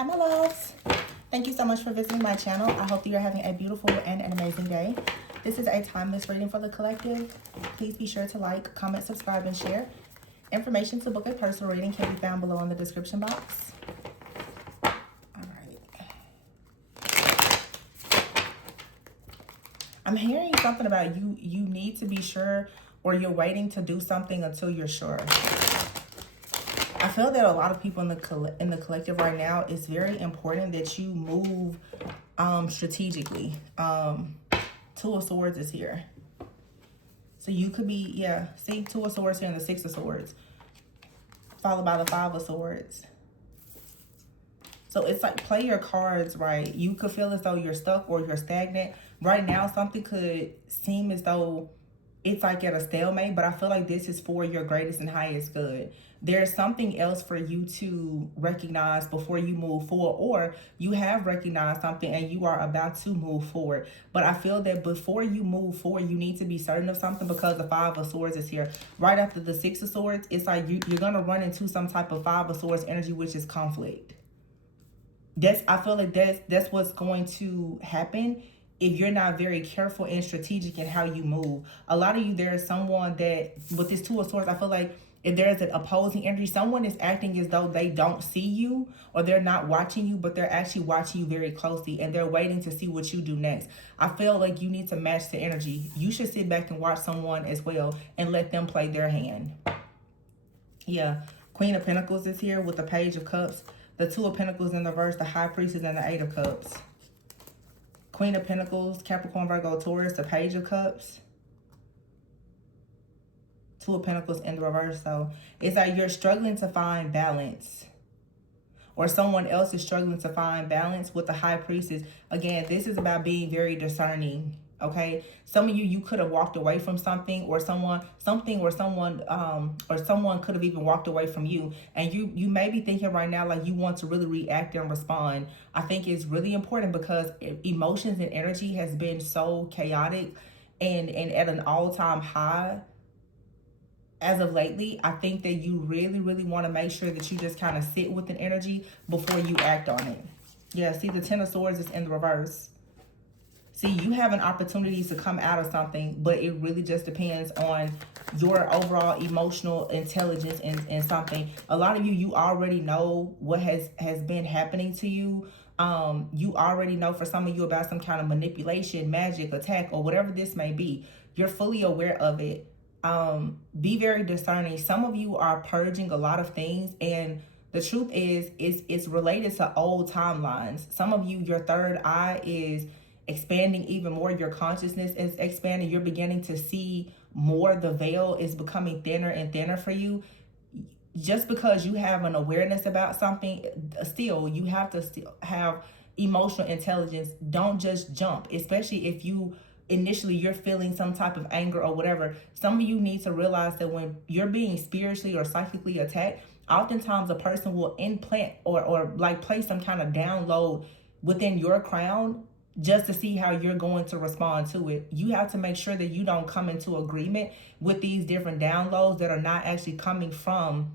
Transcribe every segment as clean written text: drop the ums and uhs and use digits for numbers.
Hi, my loves. Thank you so much for visiting my channel. I hope that you're having a beautiful and an amazing day. This is a timeless reading for the collective. Please be sure to like, comment, subscribe, and share. Information to book a personal reading can be found below in the description box. All right. I'm hearing something about you need to be sure, or you're waiting to do something until you're sure. I feel that a lot of people in the collective right now, it's very important that you move strategically. Two of Swords is here. So you could be, yeah, see, Two of Swords here and the Six of Swords, followed by the Five of Swords. So it's like, play your cards right. You could feel as though you're stuck or you're stagnant. Right now, something could seem as though it's like at a stalemate, but I feel like this is for your greatest and highest good. There's something else for you to recognize before you move forward, or you have recognized something and you are about to move forward. But I feel that before you move forward, you need to be certain of something, because the Five of Swords is here. Right after the Six of Swords, it's like you're going to run into some type of Five of Swords energy, which is conflict. I feel like that's what's going to happen if you're not very careful and strategic in how you move. A lot of you, there's someone that, with this Two of Swords, I feel like if there's an opposing energy, someone is acting as though they don't see you or they're not watching you, but they're actually watching you very closely and they're waiting to see what you do next. I feel like you need to match the energy. You should sit back and watch someone as well and let them play their hand. Yeah, Queen of Pentacles is here with the Page of Cups. The Two of Pentacles in the reverse, the High Priestess, and the Eight of Cups. Queen of Pentacles, Capricorn, Virgo, Taurus, the Page of Cups. Two of Pentacles in the reverse. So it's like you're struggling to find balance, or someone else is struggling to find balance with the High Priestess. Again, this is about being very discerning. Okay, some of you could have walked away from something, or someone could have even walked away from you, and you may be thinking right now like you want to really react and respond. I think it's really important because emotions and energy has been so chaotic and at an all-time high as of lately. I think that you really want to make sure that you just kind of sit with an energy before you act on it. Yeah, see, the Ten of Swords is in the reverse. See, you have an opportunity to come out of something, but it really just depends on your overall emotional intelligence in something. A lot of you already know what has been happening to you. You already know, for some of you, about some kind of manipulation, magic, attack, or whatever this may be. You're fully aware of it. Be very discerning. Some of you are purging a lot of things, and the truth is it's related to old timelines. Some of you, your third eye is expanding even more. Your consciousness is expanding. You're beginning to see more. The veil is becoming thinner and thinner for you. Just because you have an awareness about something, still you have to still have emotional intelligence. Don't just jump, especially if you're feeling some type of anger or whatever. Some of you need to realize that when you're being spiritually or psychically attacked, oftentimes a person will implant or like place some kind of download within your crown just to see how you're going to respond to it. You have to make sure that you don't come into agreement with these different downloads that are not actually coming from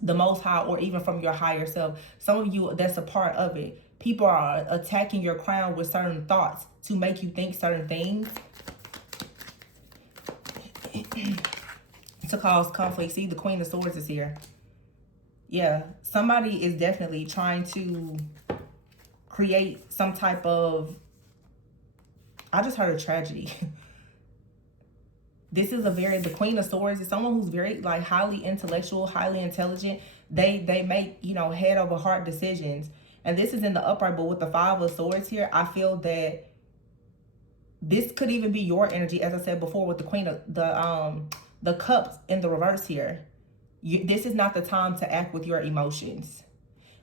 the Most High or even from your higher self. Some of you, that's a part of it. People are attacking your crown with certain thoughts to make you think certain things to cause conflict. See, the Queen of Swords is here. Yeah, somebody is definitely trying to create some type of, I just heard a tragedy. This is the Queen of Swords is someone who's very like highly intellectual, highly intelligent. They make, head over heart decisions. And this is in the upright, but with the Five of Swords here, I feel that this could even be your energy, as I said before, with the Queen of the Cups in the reverse here. This is not the time to act with your emotions.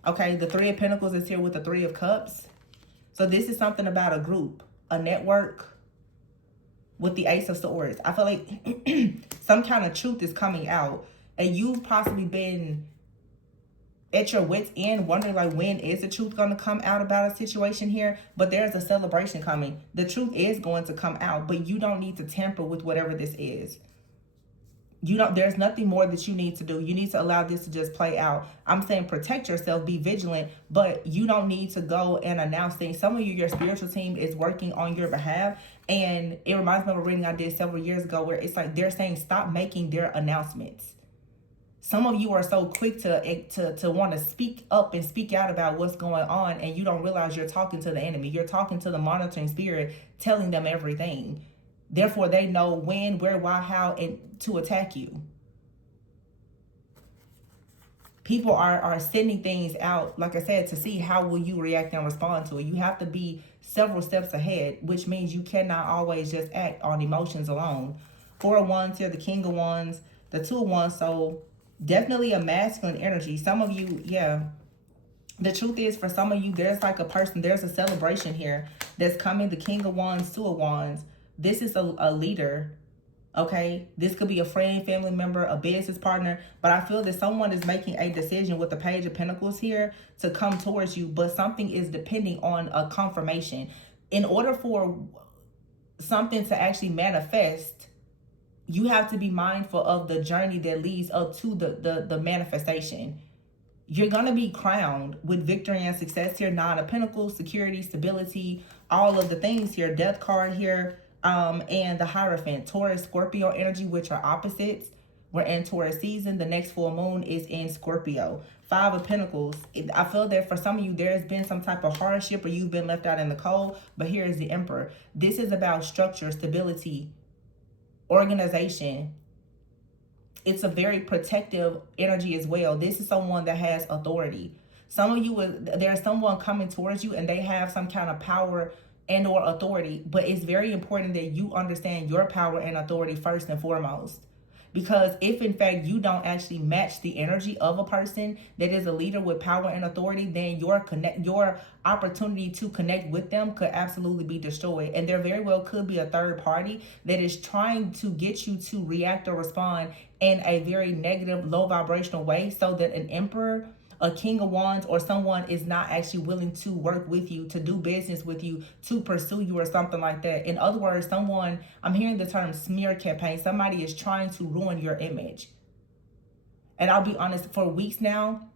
Okay, the Three of Pentacles is here with the Three of Cups. So this is something about a group, a network, with the Ace of Swords. I feel like some kind of truth is coming out, and you've possibly been at your wit's end wondering like, when is the truth going to come out about a situation here? But there's a celebration coming. The truth is going to come out, but you don't need to tamper with whatever this is. You don't, there's nothing more that you need to do. You need to allow this to just play out. I'm saying protect yourself, be vigilant, but you don't need to go and announce things. Some of you, your spiritual team is working on your behalf. And it reminds me of a reading I did several years ago where it's like they're saying stop making their announcements. Some of you are so quick to want to speak up and speak out about what's going on, and you don't realize you're talking to the enemy. You're talking to the monitoring spirit, telling them everything. Therefore, they know when, where, why, how, and to attack you. People are sending things out, like I said, to see how will you react and respond to it. You have to be several steps ahead, which means you cannot always just act on emotions alone. 4 of Wands here, the King of Wands, the 2 of Wands. So definitely a masculine energy. Some of you, yeah. The truth is, for some of you, there's like a person, there's a celebration here that's coming. The King of Wands, 2 of Wands. This is a leader, okay? This could be a friend, family member, a business partner. But I feel that someone is making a decision with the Page of Pentacles here to come towards you. But something is depending on a confirmation. In order for something to actually manifest, you have to be mindful of the journey that leads up to the manifestation. You're going to be crowned with victory and success here. 9 of Pentacles, security, stability, all of the things here. Death card here. And the Hierophant, Taurus, Scorpio energy, which are opposites. We're in Taurus season. The next full moon is in Scorpio. 5 of Pentacles. I feel that for some of you, there's been some type of hardship or you've been left out in the cold. But here is the Emperor. This is about structure, stability, organization. It's a very protective energy as well. This is someone that has authority. Some of you, there's someone coming towards you and they have some kind of power and or authority, but it's very important that you understand your power and authority first and foremost. Because if in fact you don't actually match the energy of a person that is a leader with power and authority, then your opportunity to connect with them could absolutely be destroyed. And there very well could be a third party that is trying to get you to react or respond in a very negative, low vibrational way, so that an Emperor, a King of Wands, or someone is not actually willing to work with you, to do business with you, to pursue you or something like that. In other words, someone, I'm hearing the term smear campaign. Somebody is trying to ruin your image. And I'll be honest, for weeks now,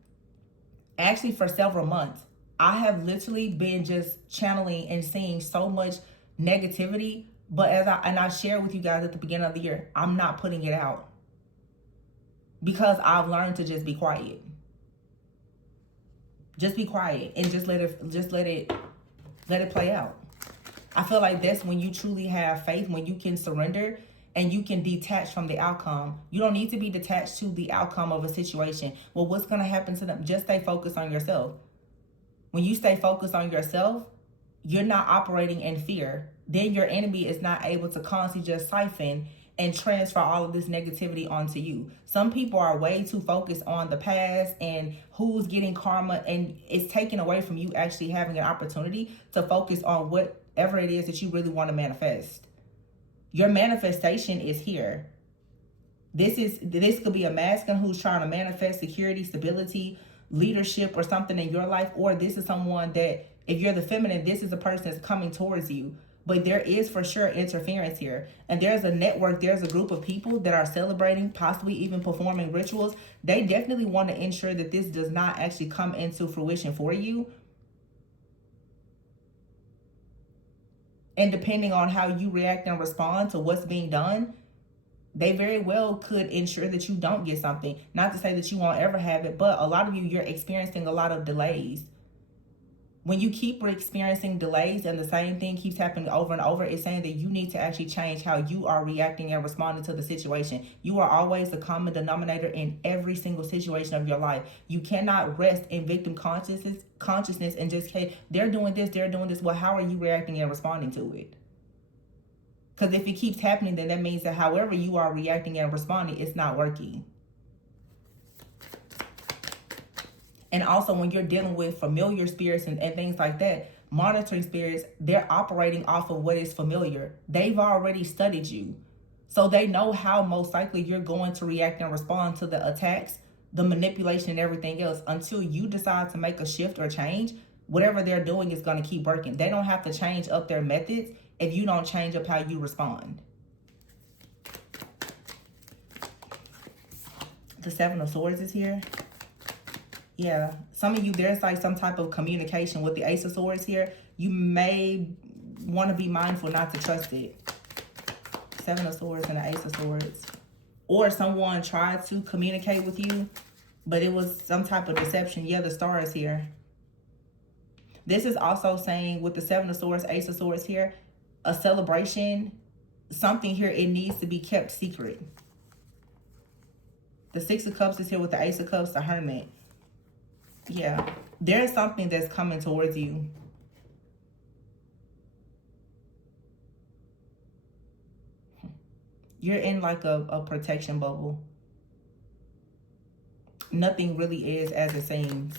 actually for several months, I have literally been just channeling and seeing so much negativity. But I shared with you guys at the beginning of the year, I'm not putting it out because I've learned to just be quiet. Just be quiet and just let it play out. I feel like that's when you truly have faith, when you can surrender and you can detach from the outcome. You don't need to be detached to the outcome of a situation. Well, what's going to happen to them? Just stay focused on yourself. When you stay focused on yourself, you're not operating in fear. Then your enemy is not able to constantly just siphon and transfer all of this negativity onto you. Some people are way too focused on the past and who's getting karma, and it's taken away from you actually having an opportunity to focus on whatever it is that you really want to manifest. Your manifestation is here. This could be a masculine who's trying to manifest security, stability, leadership, or something in your life, or this is someone that, if you're the feminine, this is a person that's coming towards you. But there is for sure interference here. And there's a network, there's a group of people that are celebrating, possibly even performing rituals. They definitely want to ensure that this does not actually come into fruition for you. And depending on how you react and respond to what's being done, they very well could ensure that you don't get something. Not to say that you won't ever have it, but a lot of you, you're experiencing a lot of delays. When you keep experiencing delays and the same thing keeps happening over and over, it's saying that you need to actually change how you are reacting and responding to the situation. You are always the common denominator in every single situation of your life. You cannot rest in victim consciousness and just, hey, they're doing this. Well, how are you reacting and responding to it? Because if it keeps happening, then that means that however you are reacting and responding, it's not working. And also when you're dealing with familiar spirits and things like that, monitoring spirits, they're operating off of what is familiar. They've already studied you. So they know how most likely you're going to react and respond to the attacks, the manipulation, and everything else. Until you decide to make a shift or change, whatever they're doing is going to keep working. They don't have to change up their methods if you don't change up how you respond. The Seven of Swords is here. Yeah, some of you, there's like some type of communication with the Ace of Swords here. You may want to be mindful not to trust it. Seven of Swords and the Ace of Swords. Or someone tried to communicate with you, but it was some type of deception. Yeah, the Star is here. This is also saying with the Seven of Swords, Ace of Swords here, a celebration, something here, it needs to be kept secret. The Six of Cups is here with the Ace of Cups, the Hermit. Yeah, there's something that's coming towards you. You're in like a protection bubble. Nothing really is as it seems.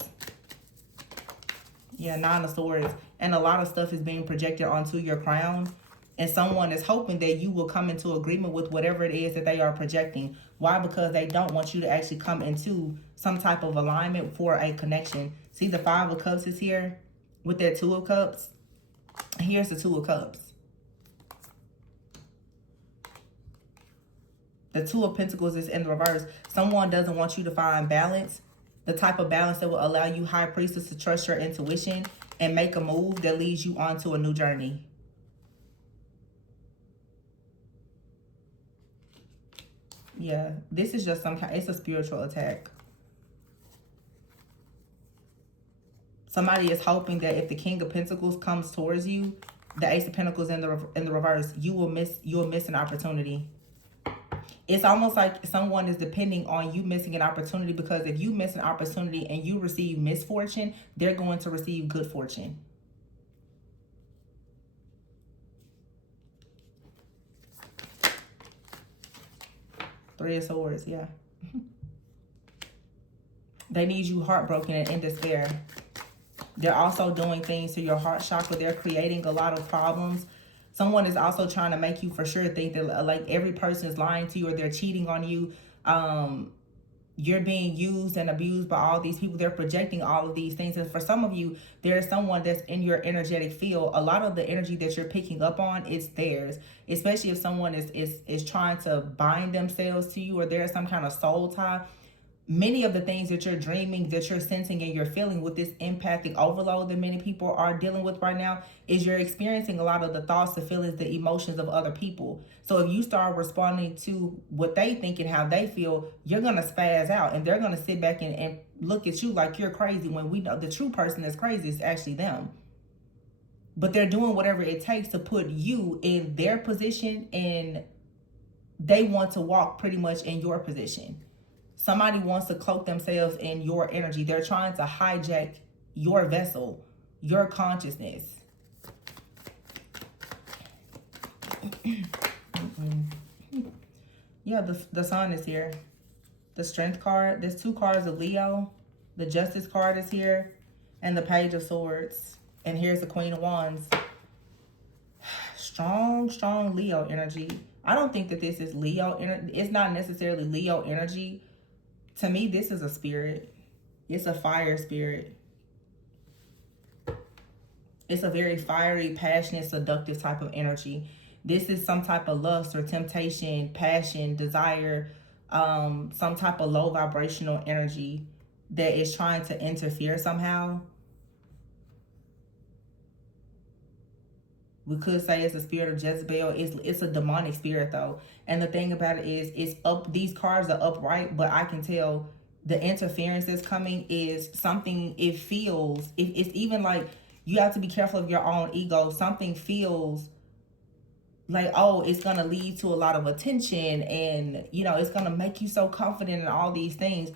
Yeah, Nine of Swords. And a lot of stuff is being projected onto your crown. And someone is hoping that you will come into agreement with whatever it is that they are projecting. Why? Because they don't want you to actually come into some type of alignment for a connection. See, the Five of Cups is here with that Two of Cups. Here's the Two of Cups. The Two of Pentacles is in the reverse. Someone doesn't want you to find balance. The type of balance that will allow you, High Priestess, to trust your intuition and make a move that leads you onto a new journey. Yeah, this is just some kind, it's a spiritual attack. Somebody is hoping that if the King of Pentacles comes towards you, the Ace of Pentacles in the reverse, you'll miss an opportunity. It's almost like someone is depending on you missing an opportunity, because if you miss an opportunity and you receive misfortune, they're going to receive good fortune. Three of Swords, yeah. They need you heartbroken and in despair. They're also doing things to your heart chakra. They're creating a lot of problems. Someone is also trying to make you for sure think that like every person is lying to you or they're cheating on you. You're being used and abused by all these people. They're projecting all of these things. And for some of you, there's someone that's in your energetic field. A lot of the energy that you're picking up on, it's theirs. Especially if someone is trying to bind themselves to you, or there's some kind of soul tie. Many of the things that you're dreaming, that you're sensing and you're feeling with this empathic overload that many people are dealing with right now, is you're experiencing a lot of the thoughts, the feelings, the emotions of other people. So if you start responding to what they think and how they feel, you're going to spaz out, and they're going to sit back and look at you like you're crazy, when we know the true person that's crazy is actually them. But they're doing whatever it takes to put you in their position, and they want to walk pretty much in your position. Somebody wants to cloak themselves in your energy. They're trying to hijack your vessel, your consciousness. Yeah, the Sun is here. The Strength card. There's two cards of Leo. The Justice card is here. And the Page of Swords. And here's the Queen of Wands. Strong, strong Leo energy. I don't think that this is Leo energy. It's not necessarily Leo energy. To me, this is a spirit. It's a fire spirit. It's a very fiery, passionate, seductive type of energy. This is some type of lust or temptation, passion, desire, some type of low vibrational energy that is trying to interfere somehow. We could say it's a spirit of Jezebel. It's a demonic spirit though. And the thing about it is, it's up. These cards are upright, but I can tell the interference that's coming is something. It feels. It's even like you have to be careful of your own ego. Something feels like, oh, it's gonna lead to a lot of attention, and you know, it's gonna make you so confident in all these things.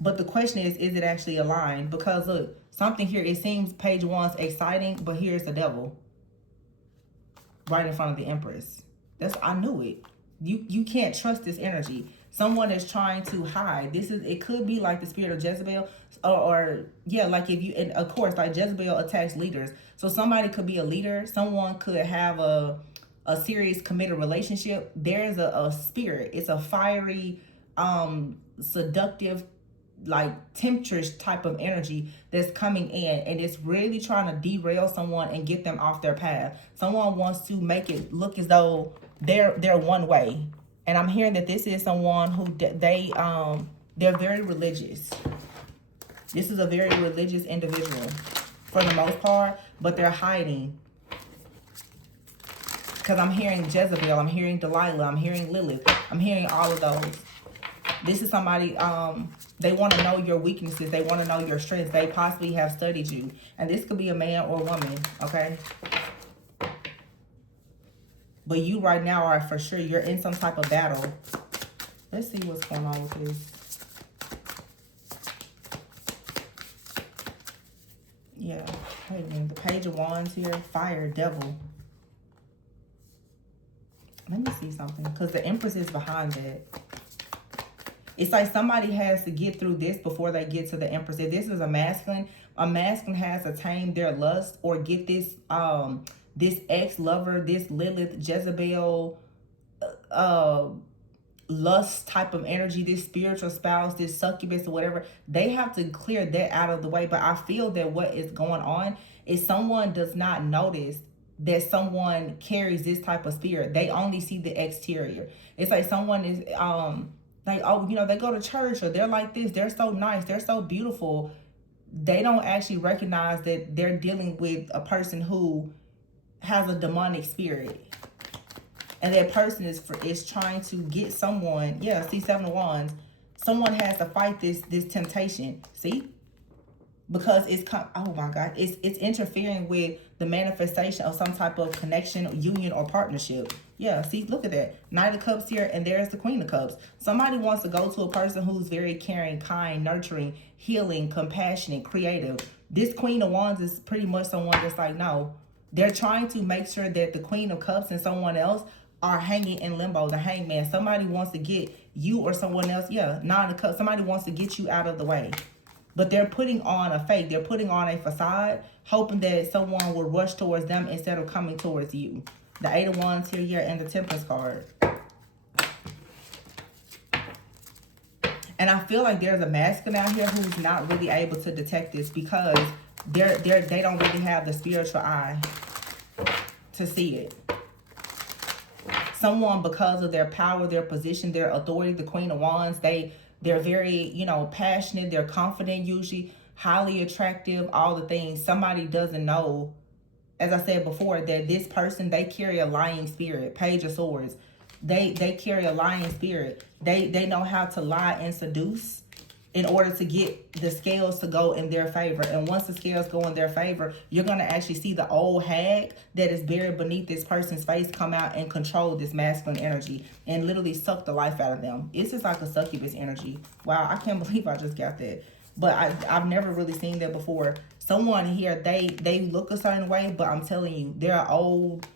But the question is it actually aligned? Because look, something here. It seems page one's exciting, but here's the devil. Right in front of the Empress. I knew it. You can't trust this energy. Someone is trying to hide. It could be like the spirit of Jezebel, or yeah, like if you, and of course, like Jezebel attacks leaders. So somebody could be a leader. Someone could have a serious committed relationship. There's a spirit. It's a fiery, seductive, like temptress type of energy that's coming in, and it's really trying to derail someone and get them off their path. Someone wants to make it look as though they're one way. And I'm hearing that this is someone who They're very religious. This is a very religious individual for the most part, but they're hiding. Because I'm hearing Jezebel, I'm hearing Delilah, I'm hearing Lilith, I'm hearing all of those. This is somebody, they want to know your weaknesses. They want to know your strengths. They possibly have studied you. And this could be a man or a woman, okay? But you right now are for sure, you're in some type of battle. Let's see what's going on with this. Yeah, wait a minute. The Page of Wands here, fire, devil. Let me see something, because the Empress is behind that. It's like somebody has to get through this before they get to the Empress. If this is a masculine has to tame their lust or get this this ex-lover, this Lilith, Jezebel, lust type of energy, this spiritual spouse, this succubus or whatever. They have to clear that out of the way. But I feel that what is going on is someone does not notice that someone carries this type of spirit. They only see the exterior. It's like someone is like, oh, you know, they go to church or they're like this, they're so nice, they're so beautiful. They don't actually recognize that they're dealing with a person who has a demonic spirit. And that person is trying to get someone, yeah, see, 7 of Wands. Someone has to fight this temptation, see? Because it's, oh my God, it's interfering with the manifestation of some type of connection, union, or partnership. Yeah, see, look at that. Knight of Cups here, and there's the Queen of Cups. Somebody wants to go to a person who's very caring, kind, nurturing, healing, compassionate, creative. This Queen of Wands is pretty much someone that's like, no. They're trying to make sure that the Queen of Cups and someone else are hanging in limbo, the Hangman. Somebody wants to get you or someone else, yeah, Nine of Cups. Somebody wants to get you out of the way. But they're putting on a fake. They're putting on a facade, hoping that someone will rush towards them instead of coming towards you. The 8 of Wands here, yeah, and the Temperance card. And I feel like there's a masculine out here who's not really able to detect this because they don't really have the spiritual eye to see it. Someone, because of their power, their position, their authority, the Queen of Wands, they're very, you know, passionate. They're confident, usually highly attractive, all the things. Somebody doesn't know, as I said before, that this person, they carry a lying spirit. Page of Swords. They carry a lying spirit. They know how to lie and seduce in order to get the scales to go in their favor. And once the scales go in their favor, you're going to actually see the old hag that is buried beneath this person's face come out and control this masculine energy and literally suck the life out of them. It's just like a succubus energy. Wow, I can't believe I just got that. But I've never really seen that before. Someone here, they look a certain way, but I'm telling you, they're an old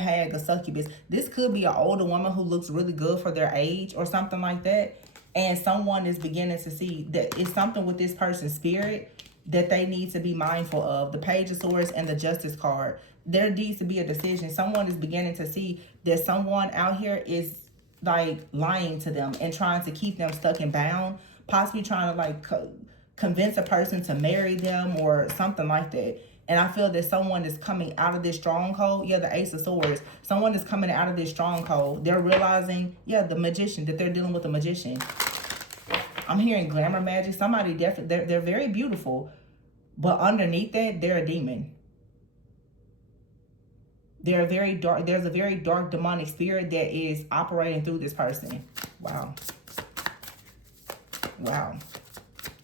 hag, a succubus. This could be an older woman who looks really good for their age or something like that. And someone is beginning to see that it's something with this person's spirit that they need to be mindful of. The Page of Swords and the Justice card. There needs to be a decision. Someone is beginning to see that someone out here is like lying to them and trying to keep them stuck and bound. Possibly trying to like convince a person to marry them or something like that. And I feel that someone is coming out of this stronghold. Yeah, the Ace of Swords. Someone is coming out of this stronghold. They're realizing, yeah, the magician, that they're dealing with a magician. I'm hearing glamour magic. Somebody definitely, they're very beautiful. But underneath that, they're a demon. They're very dark. There's a very dark demonic spirit that is operating through this person. Wow. Wow.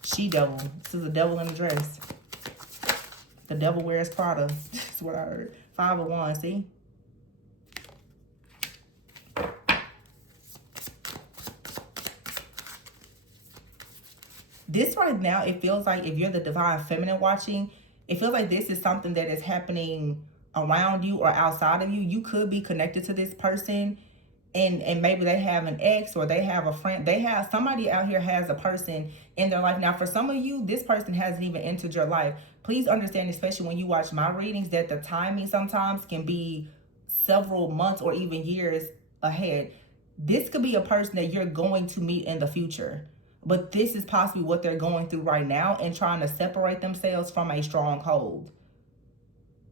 She-devil. This is a devil in a dress. The devil wears Prada. That's what I heard. 5 of Wands, see? This right now, it feels like if you're the divine feminine watching, it feels like this is something that is happening around you or outside of you. You could be connected to this person and maybe they have an ex or they have a friend. They have somebody out here has a person in their life. Now, for some of you, this person hasn't even entered your life. Please understand, especially when you watch my readings, that the timing sometimes can be several months or even years ahead. This could be a person that you're going to meet in the future. But this is possibly what they're going through right now and trying to separate themselves from a stronghold.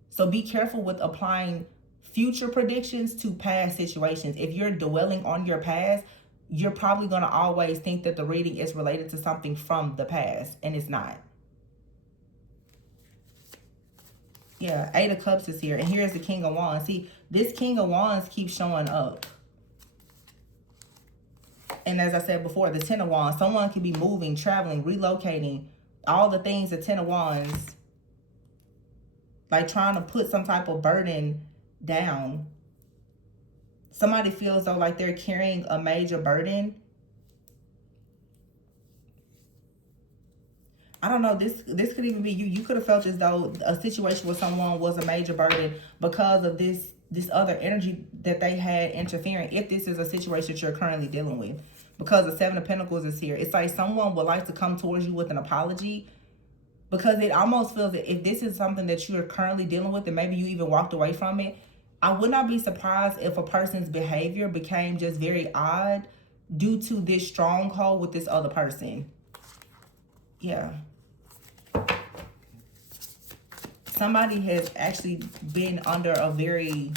So be careful with applying future predictions to past situations. If you're dwelling on your past, you're probably going to always think that the reading is related to something from the past, and it's not. Yeah, Eight of Cups is here, and here's the King of Wands. See, this King of Wands keeps showing up. And as I said before, the Ten of Wands, someone could be moving, traveling, relocating, all the things, the Ten of Wands, like trying to put some type of burden down. Somebody feels though like they're carrying a major burden. I don't know, this could even be you. You could have felt as though a situation with someone was a major burden because of this other energy that they had interfering, if this is a situation that you're currently dealing with. Because the Seven of Pentacles is here. It's like someone would like to come towards you with an apology, because it almost feels that if this is something that you're currently dealing with and maybe you even walked away from it, I would not be surprised if a person's behavior became just very odd due to this stronghold with this other person. Yeah. Somebody has actually been under a very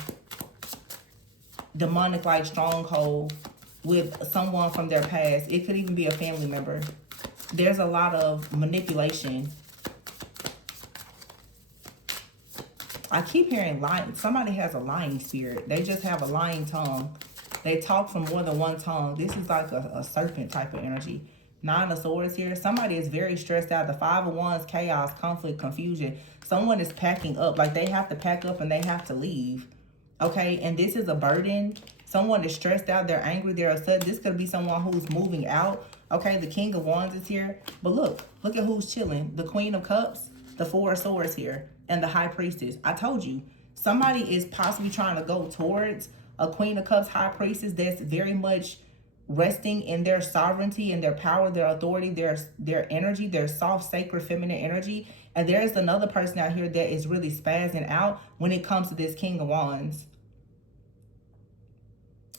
demonic-like stronghold with someone from their past. It could even be a family member. There's a lot of manipulation. I keep hearing lying. Somebody has a lying spirit. They just have a lying tongue. They talk from more than one tongue. This is like a serpent type of energy. Nine of Swords here. Somebody is very stressed out. The Five of Wands, chaos, conflict, confusion. Someone is packing up. Like they have to pack up and they have to leave. Okay, and this is a burden. Someone is stressed out. They're angry. They're upset. This could be someone who's moving out. Okay, the King of Wands is here. But look at who's chilling. The Queen of Cups, the Four of Swords here, and the High Priestess. I told you, somebody is possibly trying to go towards a Queen of Cups, High Priestess that's very much resting in their sovereignty and their power, their authority, their energy, their soft, sacred, feminine energy. And there's another person out here that is really spazzing out when it comes to this King of Wands.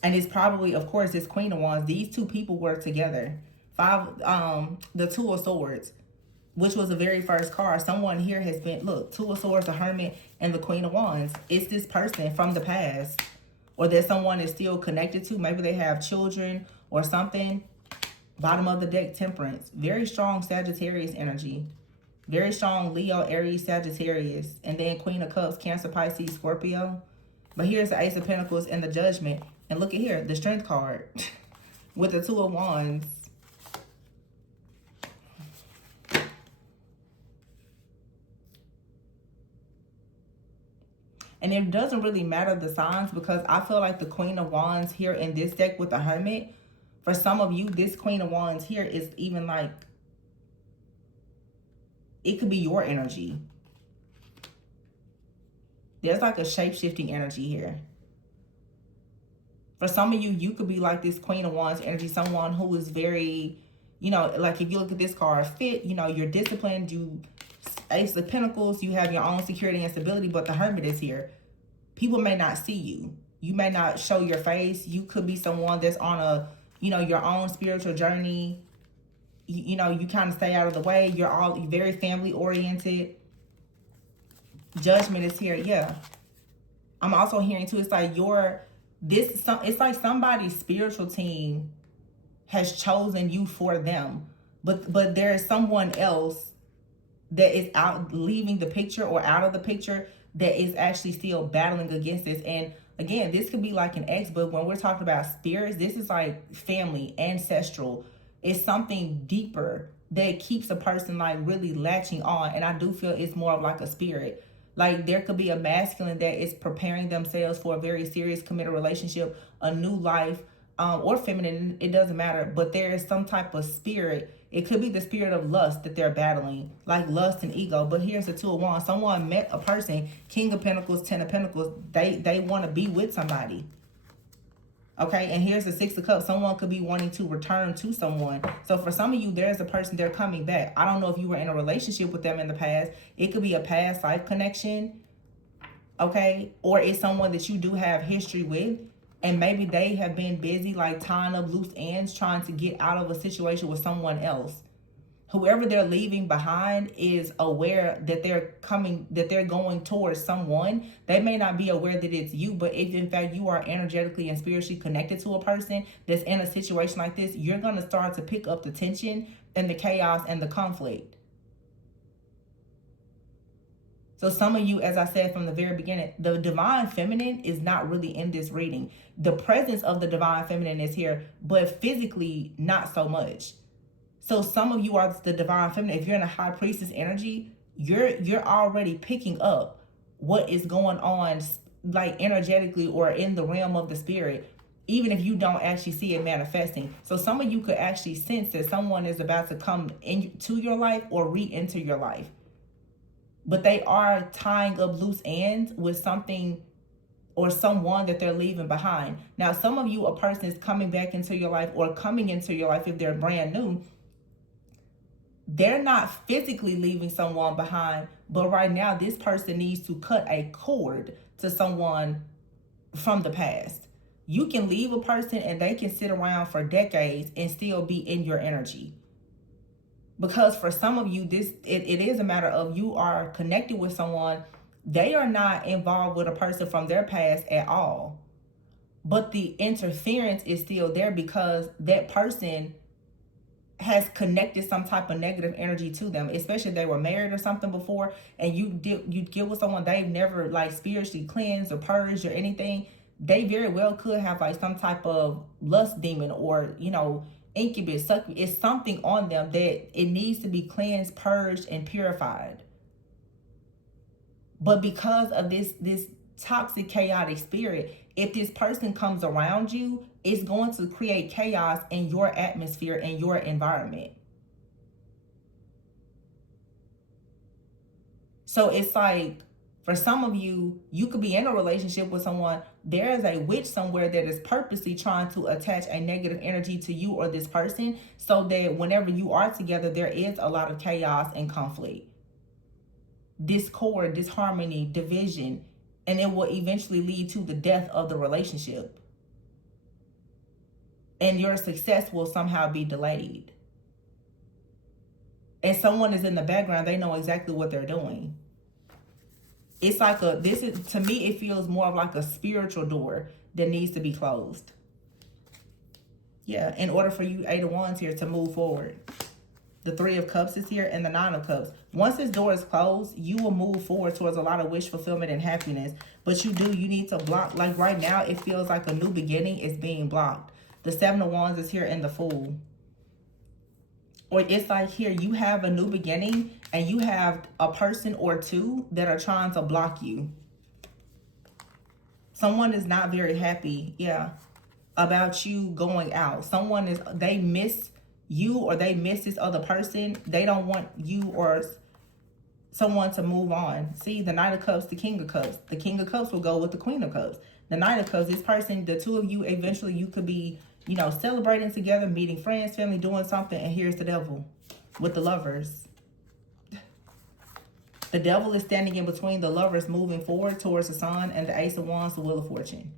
And it's probably, of course, this Queen of Wands. These two people were together. The Two of Swords, which was the very first card. Someone here has been, look, Two of Swords, the Hermit, and the Queen of Wands. It's this person from the past, or that someone is still connected to. Maybe they have children or something. Bottom of the deck, Temperance. Very strong Sagittarius energy. Very strong Leo, Aries, Sagittarius. And then Queen of Cups, Cancer, Pisces, Scorpio. But here's the Ace of Pentacles and the Judgment. And look at here, the Strength card with the Two of Wands. And it doesn't really matter the signs, because I feel like the Queen of Wands here in this deck with the Hermit, for some of you, this Queen of Wands here is even like, it could be your energy. There's like a shape-shifting energy here. For some of you, you could be like this Queen of Wands energy, someone who is very, you know, like if you look at this card, fit, you know, you're disciplined, you Ace of Pentacles, you have your own security and stability, but the Hermit is here. People may not see you. You may not show your face. You could be someone that's on a, you know, your own spiritual journey. You know, you kind of stay out of the way. You're all very family oriented. Judgment is here. Yeah. I'm also hearing too, it's like it's like somebody's spiritual team has chosen you for them. But there is someone else that is out, leaving the picture or out of the picture, that is actually still battling against this. And again, this could be like an ex, but when we're talking about spirits, this is like family, ancestral. It's something deeper that keeps a person like really latching on. And I do feel it's more of like a spirit. Like there could be a masculine that is preparing themselves for a very serious committed relationship, a new life, or feminine, it doesn't matter. But there is some type of spirit. It could be the spirit of lust that they're battling, like lust and ego. But here's the Two of Wands. Someone met a person, King of Pentacles, Ten of Pentacles. They want to be with somebody. Okay, and here's the Six of Cups. Someone could be wanting to return to someone. So for some of you, there's a person, they're coming back. I don't know if you were in a relationship with them in the past. It could be a past life connection. Okay, or it's someone that you do have history with. And maybe they have been busy like tying up loose ends, trying to get out of a situation with someone else Whoever they're leaving behind is aware that they're going towards someone. They may not be aware that it's you, but if in fact you are energetically and spiritually connected to a person that's in a situation like this, you're going to start to pick up the tension and the chaos and the conflict. So some of you, as I said from the very beginning, the divine feminine is not really in this reading. The presence of the divine feminine is here, but physically not so much. So some of you are the divine feminine. If you're in a high priestess energy, you're already picking up what is going on, like energetically or in the realm of the spirit, even if you don't actually see it manifesting. So some of you could actually sense that someone is about to come into your life or re-enter your life. But they are tying up loose ends with something or someone that they're leaving behind. Now, some of you, a person is coming back into your life or coming into your life if they're brand new. They're not physically leaving someone behind, but right now this person needs to cut a cord to someone from the past. You can leave a person and they can sit around for decades and still be in your energy. Because for some of you, it is a matter of you are connected with someone. They are not involved with a person from their past at all. But the interference is still there because that person has connected some type of negative energy to them, especially if they were married or something before, and you get with someone they've never like spiritually cleansed or purged or anything. They very well could have like some type of lust demon or incubus, succubus. It's something on them that it needs to be cleansed, purged, and purified. But because of this toxic, chaotic spirit, if this person comes around you, it's going to create chaos in your atmosphere and your environment. So it's like, for some of you, you could be in a relationship with someone. There is a witch somewhere that is purposely trying to attach a negative energy to you or this person so that whenever you are together, there is a lot of chaos and conflict, discord, disharmony, division, and it will eventually lead to the death of the relationship. And your success will somehow be delayed. And someone is in the background, they know exactly what they're doing. It's like to me, it feels more of like a spiritual door that needs to be closed. Yeah, in order for you, Eight of Wands here, to move forward. The Three of Cups is here and the Nine of Cups. Once this door is closed, you will move forward towards a lot of wish fulfillment and happiness. But you need to block. Like right now, it feels like a new beginning is being blocked. The Seven of Wands is here and the Fool. Or it's like here, you have a new beginning and you have a person or two that are trying to block you. Someone is not very happy, about you going out. They miss you or they miss this other person. They don't want you or someone to move on. See, the Knight of Cups, the King of Cups. The King of Cups will go with the Queen of Cups. The Knight of Cups, this person, the two of you, eventually you could be celebrating together, meeting friends, family, doing something, and here's the Devil with the Lovers. The Devil is standing in between the lovers moving forward towards the Sun, and the Ace of Wands, the Wheel of Fortune.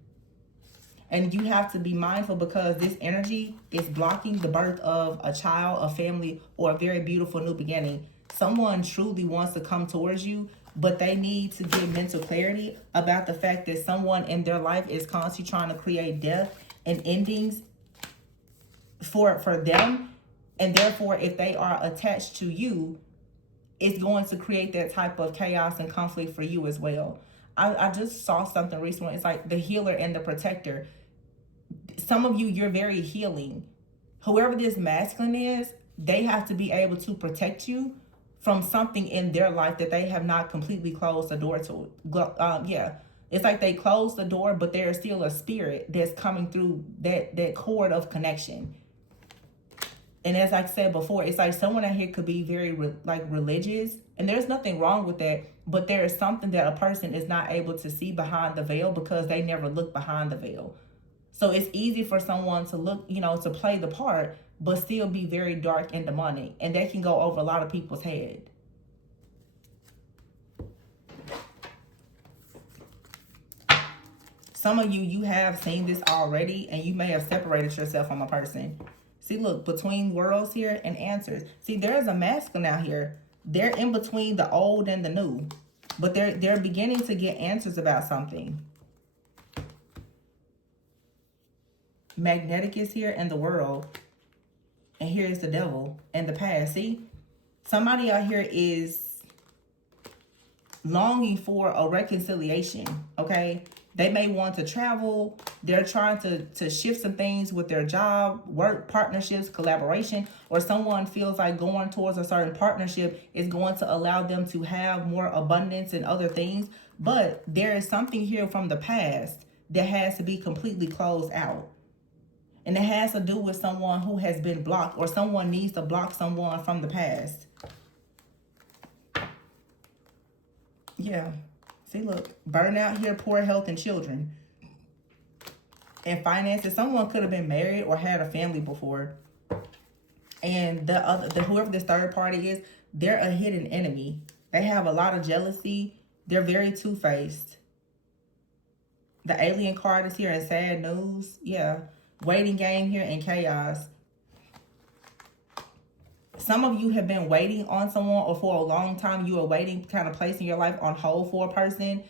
And you have to be mindful because this energy is blocking the birth of a child, a family, or a very beautiful new beginning. Someone truly wants to come towards you, but they need to get mental clarity about the fact that someone in their life is constantly trying to create death and endings for them. And therefore, if they are attached to you, it's going to create that type of chaos and conflict for you as well. I just saw something recently. It's like the healer and the protector. Some of you, you're very healing. Whoever this masculine is, they have to be able to protect you from something in their life that they have not completely closed the door to. It's like they closed the door, but there's still a spirit that's coming through that cord of connection. And as I said before, it's like someone out here could be very religious, and there's nothing wrong with that, but there is something that a person is not able to see behind the veil because they never look behind the veil. So it's easy for someone to look, to play the part, but still be very dark and demonic, and that can go over a lot of people's head. Some of you have seen this already, and you may have separated yourself from a person. See, look, between worlds here and answers. See, there's a masculine out here. They're in between the old and the new. But they're beginning to get answers about something. Magnetic is here and the world. And here is the devil and the past. See? Somebody out here is longing for a reconciliation, okay? They may want to travel. They're trying to shift some things with their job, work, partnerships, collaboration, or someone feels like going towards a certain partnership is going to allow them to have more abundance and other things. But there is something here from the past that has to be completely closed out. And it has to do with someone who has been blocked, or someone needs to block someone from the past. Yeah. See, look, burnout here, poor health, and children. And finances. Someone could have been married or had a family before. And whoever this third party is, they're a hidden enemy. They have a lot of jealousy. They're very two-faced. The alien card is here in sad news. Yeah. Waiting game here and chaos. Some of you have been waiting on someone, or for a long time you are waiting, kind of placing your life on hold for a person.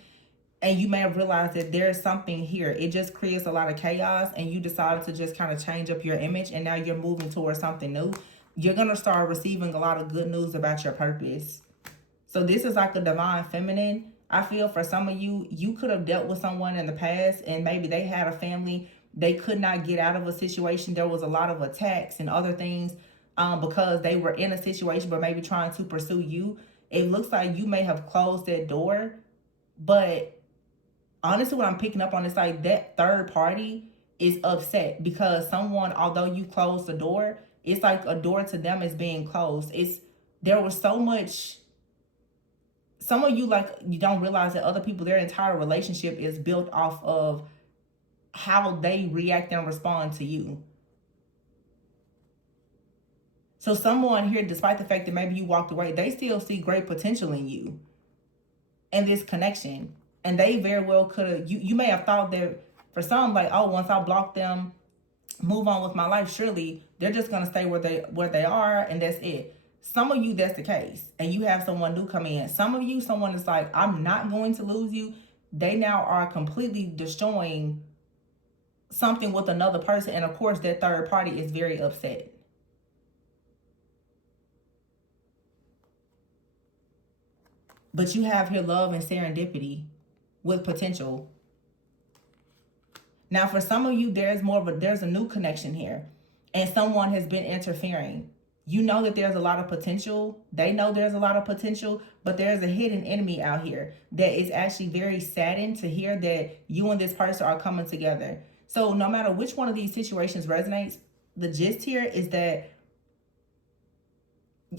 And you may have realized that there's something here. It just creates a lot of chaos, and you decided to just kind of change up your image, and now you're moving towards something new. You're going to start receiving a lot of good news about your purpose. So this is like a divine feminine. I feel for some of you, you could have dealt with someone in the past, and maybe they had a family. They could not get out of a situation. There was a lot of attacks and other things because they were in a situation, but maybe trying to pursue you. It looks like you may have closed that door. But honestly, what I'm picking up on is like that third party is upset because someone, although you closed the door, it's like a door to them is being closed. There was so much. Some of you, like, you don't realize that other people, their entire relationship is built off of how they react and respond to you. So someone here, despite the fact that maybe you walked away, they still see great potential in you and this connection. And they very well could have, you may have thought that for some, like, oh, once I block them, move on with my life, surely they're just going to stay where they are, and that's it. Some of you, that's the case, and you have someone new come in. Some of you, someone is like, I'm not going to lose you. They now are completely destroying something with another person, and of course that third party is very upset. But you have here love and serendipity with potential. Now for some of you, there's a new connection here, and someone has been interfering. You know that there's a lot of potential. They know there's a lot of potential, but there's a hidden enemy out here that is actually very saddened to hear that you and this person are coming together. So no matter which one of these situations resonates, the gist here is that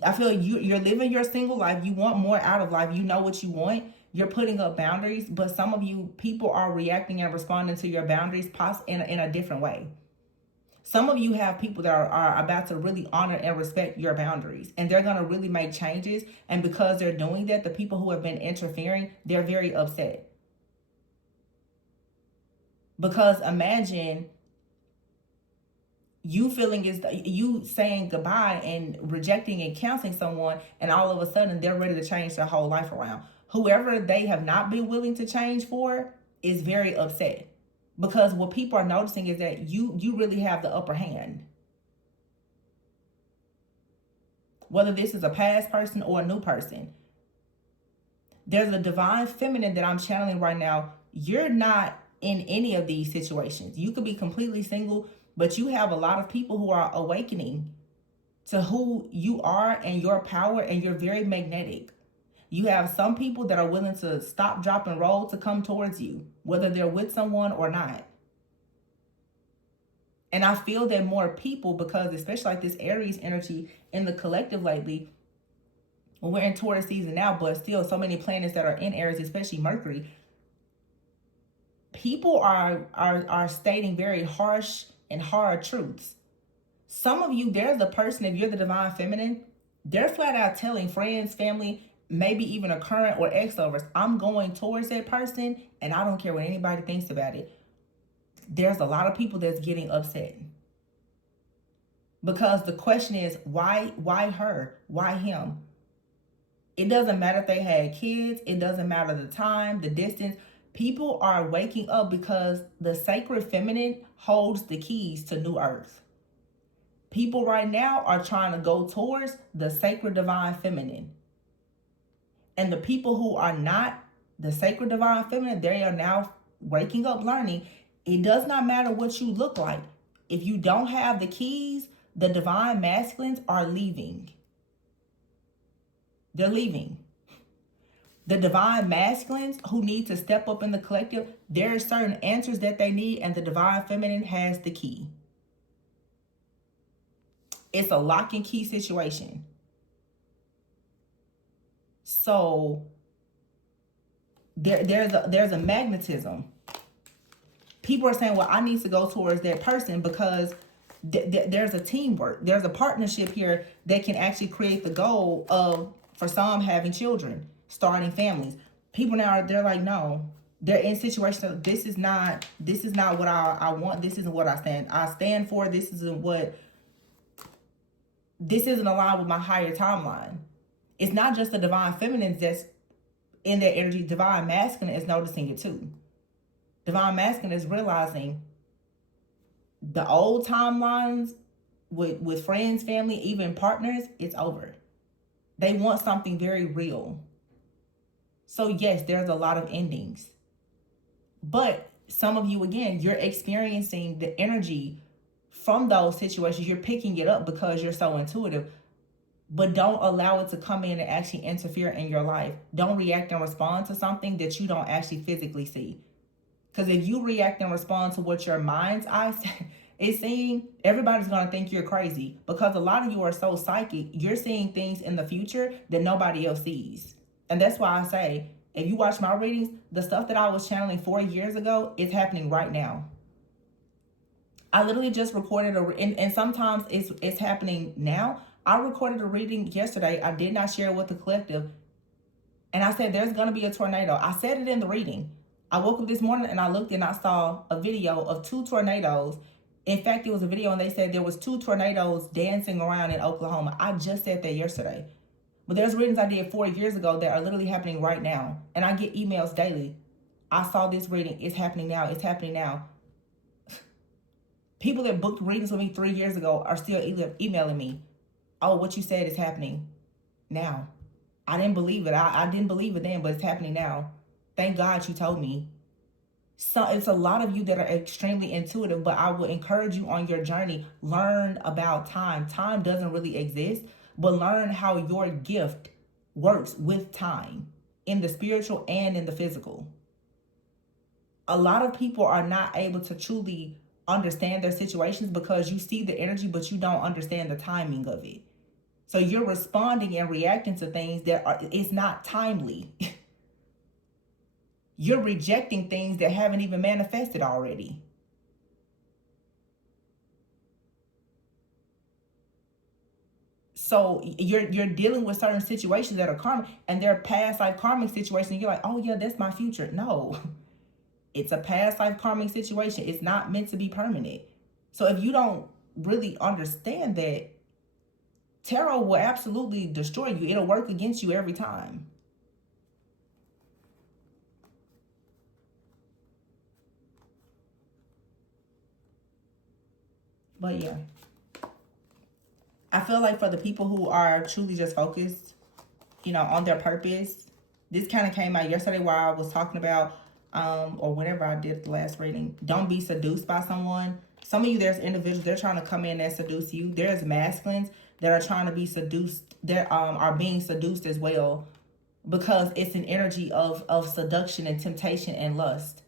I feel you're living your single life. You want more out of life. You know what you want. You're putting up boundaries, but some of you, people are reacting and responding to your boundaries in a different way. Some of you have people that are about to really honor and respect your boundaries, and they're going to really make changes. And because they're doing that, the people who have been interfering, they're very upset. Because imagine you you saying goodbye and rejecting and counseling someone, and all of a sudden they're ready to change their whole life around. Whoever they have not been willing to change for is very upset. Because what people are noticing is that you really have the upper hand. Whether this is a past person or a new person. There's a divine feminine that I'm channeling right now. You're not in any of these situations. You could be completely single, but you have a lot of people who are awakening to who you are and your power, and you're very magnetic. You have some people that are willing to stop, drop, and roll to come towards you, whether they're with someone or not. And I feel that more people, because especially like this Aries energy in the collective lately, well, we're in Taurus season now, but still so many planets that are in Aries, especially Mercury, people are stating very harsh and hard truths. Some of you, there's a person, if you're the divine feminine, they're flat out telling friends, family, maybe even a current or ex-lovers, I'm going towards that person and I don't care what anybody thinks about it. There's a lot of people that's getting upset Because the question is, why her? Why him? It doesn't matter if they had kids. It doesn't matter the time, the distance. People are waking up because the sacred feminine holds the keys to new earth. People right now are trying to go towards the sacred divine feminine. And the people who are not the sacred divine feminine, they are now waking up, learning it does not matter what you look like. If you don't have the keys, the divine masculines are leaving. They're leaving. The divine masculines who need to step up in the collective, there are certain answers that they need, and the divine feminine has the key. It's a lock and key situation. So there's a magnetism. People are saying, well, I need to go towards that person because there's a teamwork. There's a partnership here that can actually create the goal of, for some, having children, starting families. People now they're like, no, they're in situations of, this is not what I want. This isn't what I stand for. This isn't aligned with my higher timeline. It's not just the divine feminine that's in that energy. Divine masculine is noticing it too. Divine masculine is realizing the old timelines with friends, family, even partners, it's over. They want something very real. So yes, there's a lot of endings. But some of you, again, you're experiencing the energy from those situations. You're picking it up because you're so intuitive. But don't allow it to come in and actually interfere in your life. Don't react and respond to something that you don't actually physically see. Because if you react and respond to what your mind's eye is seeing, everybody's going to think you're crazy. Because a lot of you are so psychic, you're seeing things in the future that nobody else sees. And that's why I say, if you watch my readings, the stuff that I was channeling 4 years ago is happening right now. I literally just recorded and sometimes it's happening now. I recorded a reading yesterday. I did not share it with the collective. And I said, there's going to be a tornado. I said it in the reading. I woke up this morning and I looked and I saw a video of 2 tornadoes. In fact, it was a video and they said there was 2 tornadoes dancing around in Oklahoma. I just said that yesterday. But there's readings I did 4 years ago that are literally happening right now. And I get emails daily. I saw this reading. It's happening now. It's happening now. People that booked readings with me 3 years ago are still emailing me. Oh, what you said is happening now. I didn't believe it. I didn't believe it then, but it's happening now. Thank God you told me. So it's a lot of you that are extremely intuitive, but I would encourage you on your journey, learn about time. Time doesn't really exist, but learn how your gift works with time in the spiritual and in the physical. A lot of people are not able to truly understand their situations because you see the energy, but you don't understand the timing of it. So you're responding and reacting to things it's not timely. You're rejecting things that haven't even manifested already. So you're dealing with certain situations that are karmic, and they're past life karmic situations. And you're like, oh yeah, that's my future. No, it's a past life karmic situation. It's not meant to be permanent. So if you don't really understand that, tarot will absolutely destroy you. It'll work against you every time. But yeah, I feel like for the people who are truly just focused, on their purpose, this kind of came out yesterday while I was talking about, or whenever I did the last reading, don't be seduced by someone. Some of you, there's individuals, they're trying to come in and seduce you. There's masculines that are trying to be seduced, that are being seduced as well, because it's an energy of seduction and temptation and lust.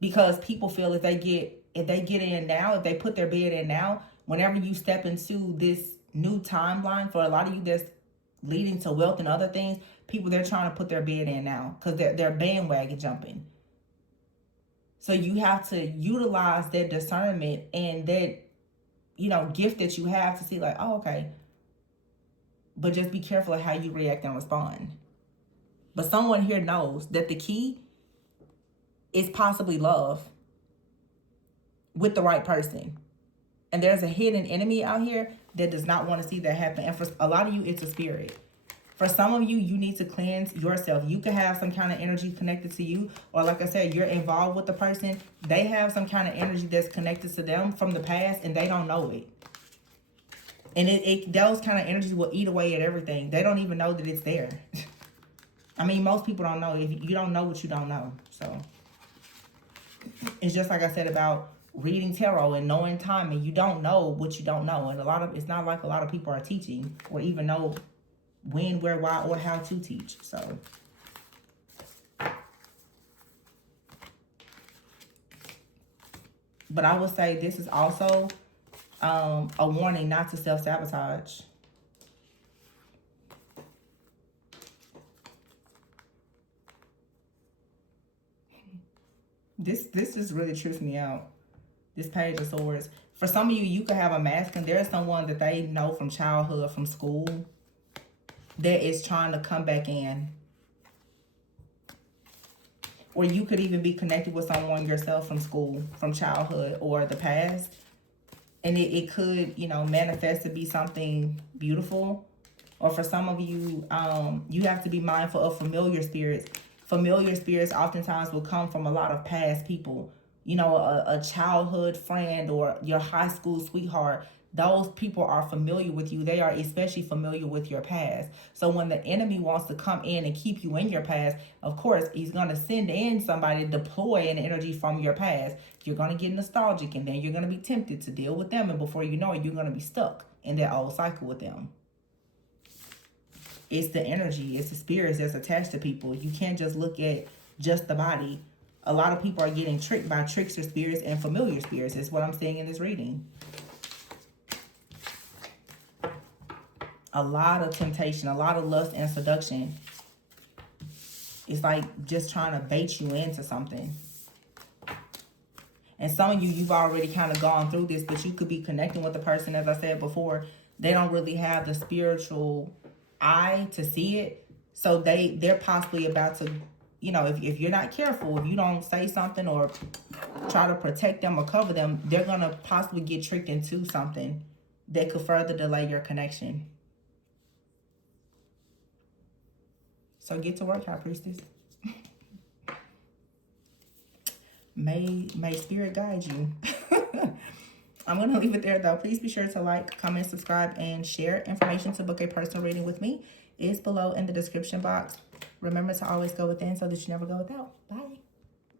Because people feel if they get in now, if they put their bed in now, whenever you step into this new timeline, for a lot of you that's leading to wealth and other things, people, they're trying to put their bed in now because they're bandwagon jumping. So you have to utilize that discernment and that, gift that you have to see like, oh, okay. But just be careful of how you react and respond. But someone here knows that the key is possibly love with the right person. And there's a hidden enemy out here that does not want to see that happen. And for a lot of you, it's a spirit. For some of you, you need to cleanse yourself. You could have some kind of energy connected to you. Or like I said, you're involved with the person. They have some kind of energy that's connected to them from the past and they don't know it. And those kind of energies will eat away at everything. They don't even know that it's there. I mean, most people don't know. If you don't know what you don't know. So it's just like I said about reading tarot and knowing timing. You don't know what you don't know. And it's not like a lot of people are teaching or even know when, where, why, or how to teach. So but I would say this is also a warning not to self-sabotage. This just really trips me out. This Page of Swords. For some of you, you could have a masculine. There is someone that they know from childhood, from school, that is trying to come back in. Or you could even be connected with someone yourself from school, from childhood, or the past. And it could, you know, manifest to be something beautiful. Or for some of you, you have to be mindful of familiar spirits. Familiar spirits oftentimes will come from a lot of past people. You know, a childhood friend or your high school sweetheart. Those people are familiar with you. They are especially familiar with your past. So when the enemy wants to come in and keep you in your past, of course, he's going to send in somebody to deploy an energy from your past. You're going to get nostalgic and then you're going to be tempted to deal with them. And before you know it, you're going to be stuck in that old cycle with them. It's the energy. It's the spirits that's attached to people. You can't just look at just the body. A lot of people are getting tricked by trickster spirits and familiar spirits. That's what I'm seeing in this reading. A lot of temptation, a lot of lust and seduction. It's like just trying to bait you into something. And some of you, you've already kind of gone through this, but you could be connecting with the person, as I said before. They don't really have the spiritual eye to see it. So they're possibly about to, you know, if you're not careful, if you don't say something or try to protect them or cover them, they're going to possibly get tricked into something that could further delay your connection. So get to work, High Priestess. May Spirit guide you. I'm going to leave it there, though. Please be sure to like, comment, subscribe, and share. Information to book a personal reading with me is below in the description box. Remember to always go within so that you never go without. Bye.